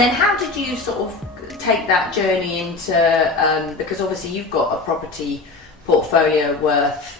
then how did you sort of take that journey into, because obviously you've got a property portfolio worth,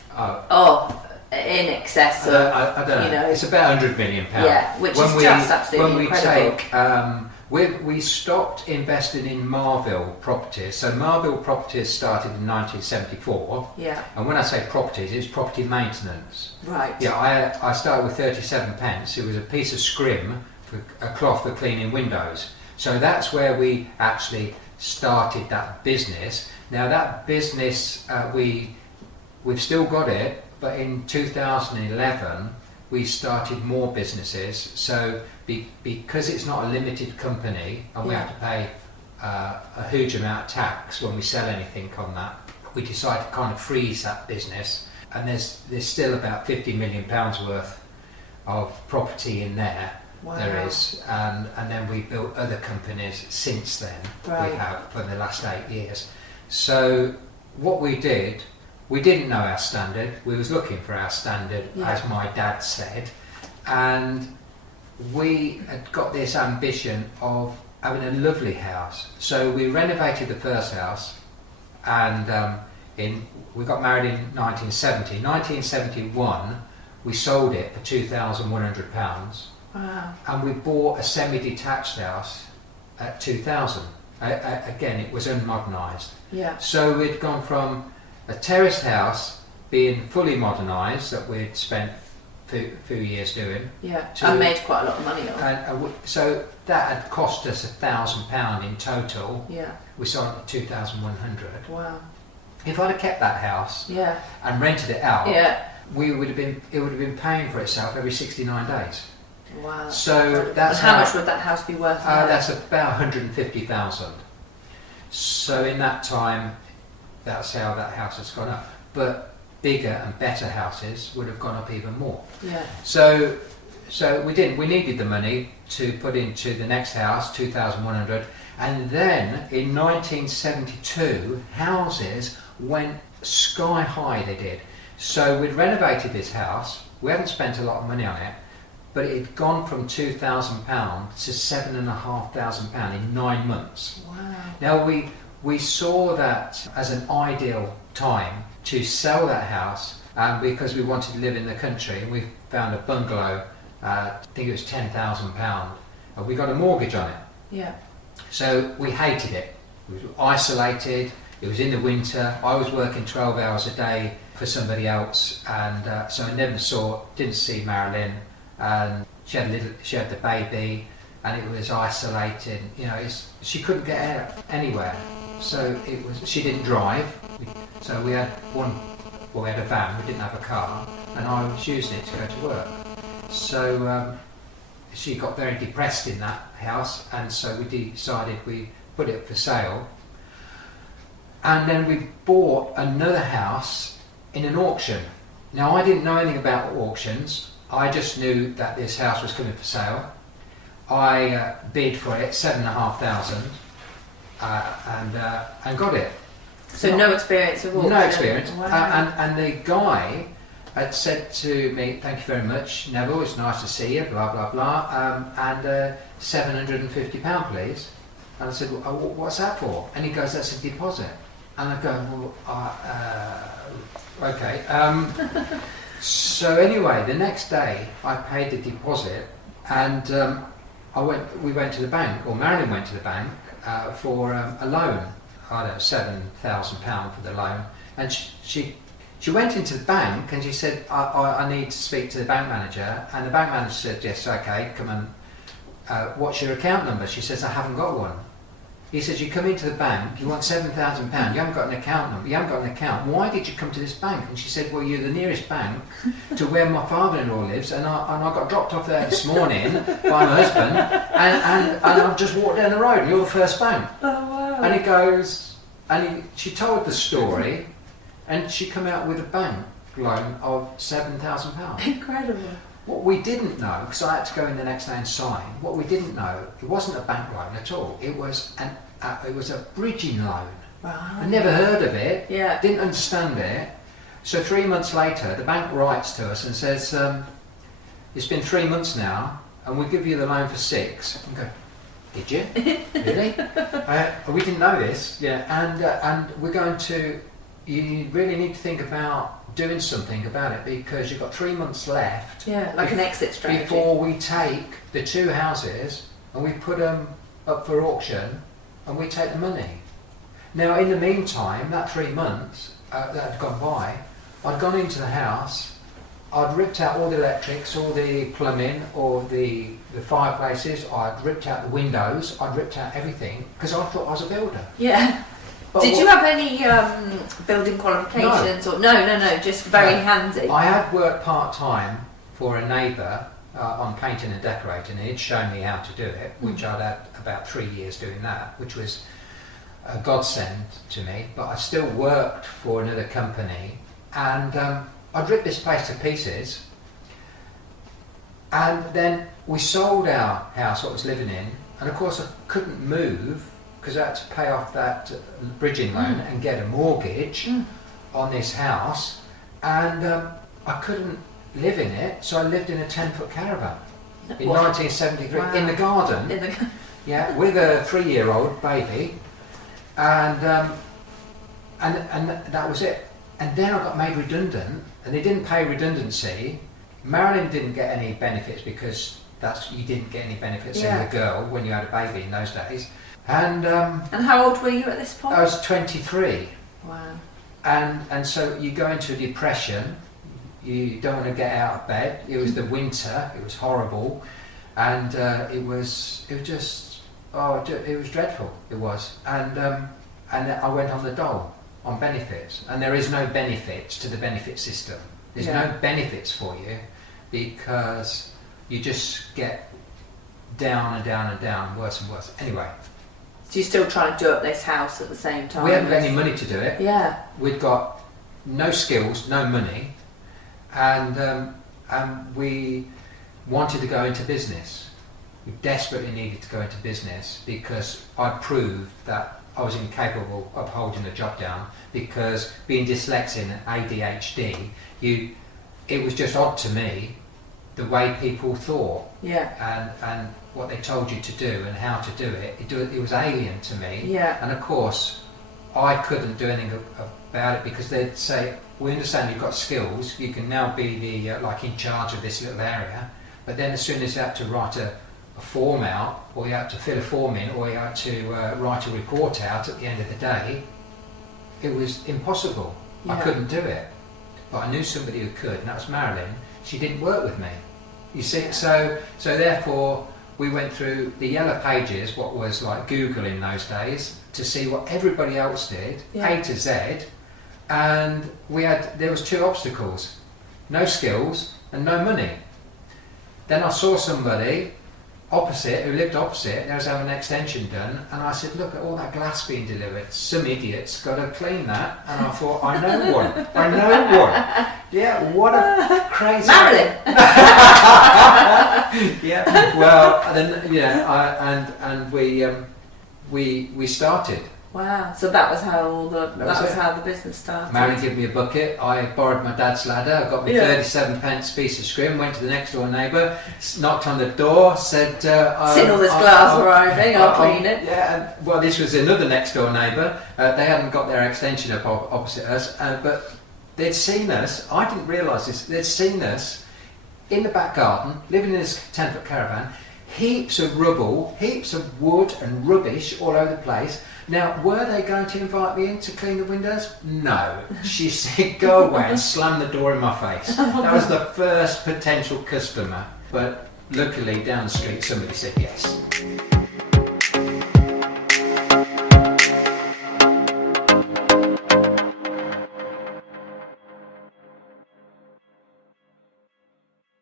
in excess of, I don't know, it's about £100 million. Yeah, which is just absolutely incredible. We stopped investing in Marville properties. So Marville properties started in 1974. Yeah. And when I say properties, it's property maintenance. Right. Yeah, I started with 37 pence. It was a piece of scrim, for a cloth for cleaning windows. So that's where we actually started that business. Now that business, we've still got it, but in 2011 we started more businesses. So because it's not a limited company and we have to pay a huge amount of tax when we sell anything on that, we decided to kind of freeze that business. And there's still about £50 million worth of property in there. Wow. There is, and then we built other companies since then. Right. We have for the last 8 years. So what we did, we didn't know our standard. We was looking for our standard, as my dad said, and we had got this ambition of having a lovely house. So we renovated the first house, and we got married in 1970. 1971, we sold it for £2,100. Wow. And we bought a semi-detached house at 2000. Again, it was unmodernised. Yeah. So we'd gone from a terraced house being fully modernised that we'd spent a few years doing. Yeah. And made quite a lot of money on. So that had cost us £1,000 in total. Yeah. We sold it at 2,100. Wow. If I'd have kept that house and rented it out, it would have been paying for itself every 69 days. Wow. So that's how much would that house be worth? That's about 150,000. So in that time, that's how that house has gone up. But bigger and better houses would have gone up even more. Yeah. So we didn't. We needed the money to put into the next house, 2,100, and then in 1972, houses went sky high. They did. So we'd renovated this house. We hadn't spent a lot of money on it. But it had gone from £2,000 to £7,500 in 9 months. Wow. Now we saw that as an ideal time to sell that house because we wanted to live in the country, and we found a bungalow, I think it was £10,000, and we got a mortgage on it. Yeah. So we hated it. We were isolated, it was in the winter, I was working 12 hours a day for somebody else, and so I didn't see Marilyn. And she had the baby, and it was isolated. You know, she couldn't get out anywhere. So she didn't drive. So we had a van. We didn't have a car, and I was using it to go to work. So she got very depressed in that house, and so we decided we put it for sale. And then we bought another house in an auction. Now I didn't know anything about auctions. I just knew that this house was coming for sale. I bid for it, 7,500, and got it. So no experience of auction? No experience. Wow. And the guy had said to me, "Thank you very much, Neville, it's nice to see you, blah, blah, blah, and £750 please." And I said, well, "What's that for?" And he goes, "That's a deposit." And I go, "Well, okay." So anyway, the next day I paid the deposit, and we went to the bank, or Marilyn went to the bank for a loan. I don't know, £7,000 for the loan, and she went into the bank and she said, I need to speak to the bank manager, and the bank manager said, "Yes, okay, come on. What's your account number?" She says, "I haven't got one." He says, "You come into the bank, you want £7,000, you haven't got an account number, you haven't got an account. Why did you come to this bank?" And she said, "Well, you're the nearest bank to where my father-in-law lives, and I got dropped off there this morning by my husband, and I've just walked down the road, and you're the first bank." Oh, wow. And he goes, she told the story, and she come out with a bank loan of £7,000. Incredible. What we didn't know, because I had to go in the next day and sign, what we didn't know, it wasn't a bank loan at all. It was a bridging loan. Right. I never heard of it, Yeah. didn't understand it. So 3 months later, the bank writes to us and says, "It's been 3 months now, and we'll give you the loan for 6. I go, Did you? Really? We didn't know this. Yeah, and we're going to. You really need to think about doing something about it because you've got 3 months left. Yeah, like an exit strategy. Before we take the 2 houses and we put them up for auction and we take the money. Now, in the meantime, that 3 months that had gone by, I'd gone into the house, I'd ripped out all the electrics, all the plumbing, all the fireplaces, I'd ripped out the windows, I'd ripped out everything because I thought I was a builder. Yeah. But Did you have any building qualifications? No. Or no, just very handy. I had worked part-time for a neighbour on painting and decorating, and he'd shown me how to do it, which I'd had about 3 years doing that, which was a godsend to me. But I still worked for another company, and I'd ripped this place to pieces, and then we sold our house, what I was living in, and of course I couldn't move because I had to pay off that bridging loan and get a mortgage on this house, and I couldn't live in it, so I lived in a 10-foot caravan in 1973 in the garden, yeah, with a 3-year-old baby, and that was it. And then I got made redundant, and they didn't pay redundancy. Marilyn didn't get any benefits because you didn't get any benefits as a girl when you had a baby in those days. And how old were you at this point? I was 23. Wow. And so you go into a depression. You don't want to get out of bed. It was the winter. It was horrible, and it was dreadful. It was, and I went on the dole on benefits, and there is no benefits to the benefit system. There's no benefits for you because you just get down and down and down, worse and worse. Anyway. So you're still trying to do up this house at the same time? We haven't got any money to do it. Yeah. We'd got no skills, no money, and we wanted to go into business. We desperately needed to go into business because I proved that I was incapable of holding a job down, because being dyslexic and ADHD, it was just odd to me the way people thought, and what they told you to do and how to do it. It was alien to me, and of course I couldn't do anything about it because they'd say, we understand you've got skills, you can now be the like in charge of this little area, but then as soon as you had to write a form out, or you had to fill a form in, or you had to write a report out at the end of the day, it was impossible. I couldn't do it, but I knew somebody who could, and that was Marilyn. She didn't work with me, you see. So therefore we went through the yellow pages, what was like Google in those days, to see what everybody else did, A to Z, and there was 2 obstacles: no skills and no money. Then I saw somebody opposite, who lived opposite, they was having an extension done, and I said, look at all that glass being delivered, some idiot's got to clean that. And I thought, I know one. Yeah, what a crazy... Marilyn! Yeah, well, then, and we started. Wow, so that was how how the business started. Marilyn gave me a bucket, I borrowed my dad's ladder, I got me 37 pence piece of scrim, went to the next door neighbour, knocked on the door, said... seen all this glass arriving, I'll clean it. Yeah, well, this was another next door neighbour, they hadn't got their extension up opposite us, but they'd seen us, I didn't realise this, they'd seen us in the back garden, living in this 10-foot caravan, heaps of rubble, heaps of wood and rubbish all over the place. Now, were they going to invite me in to clean the windows? No. She said, go away, and slammed the door in my face. That was the first potential customer. But luckily, down the street, somebody said yes.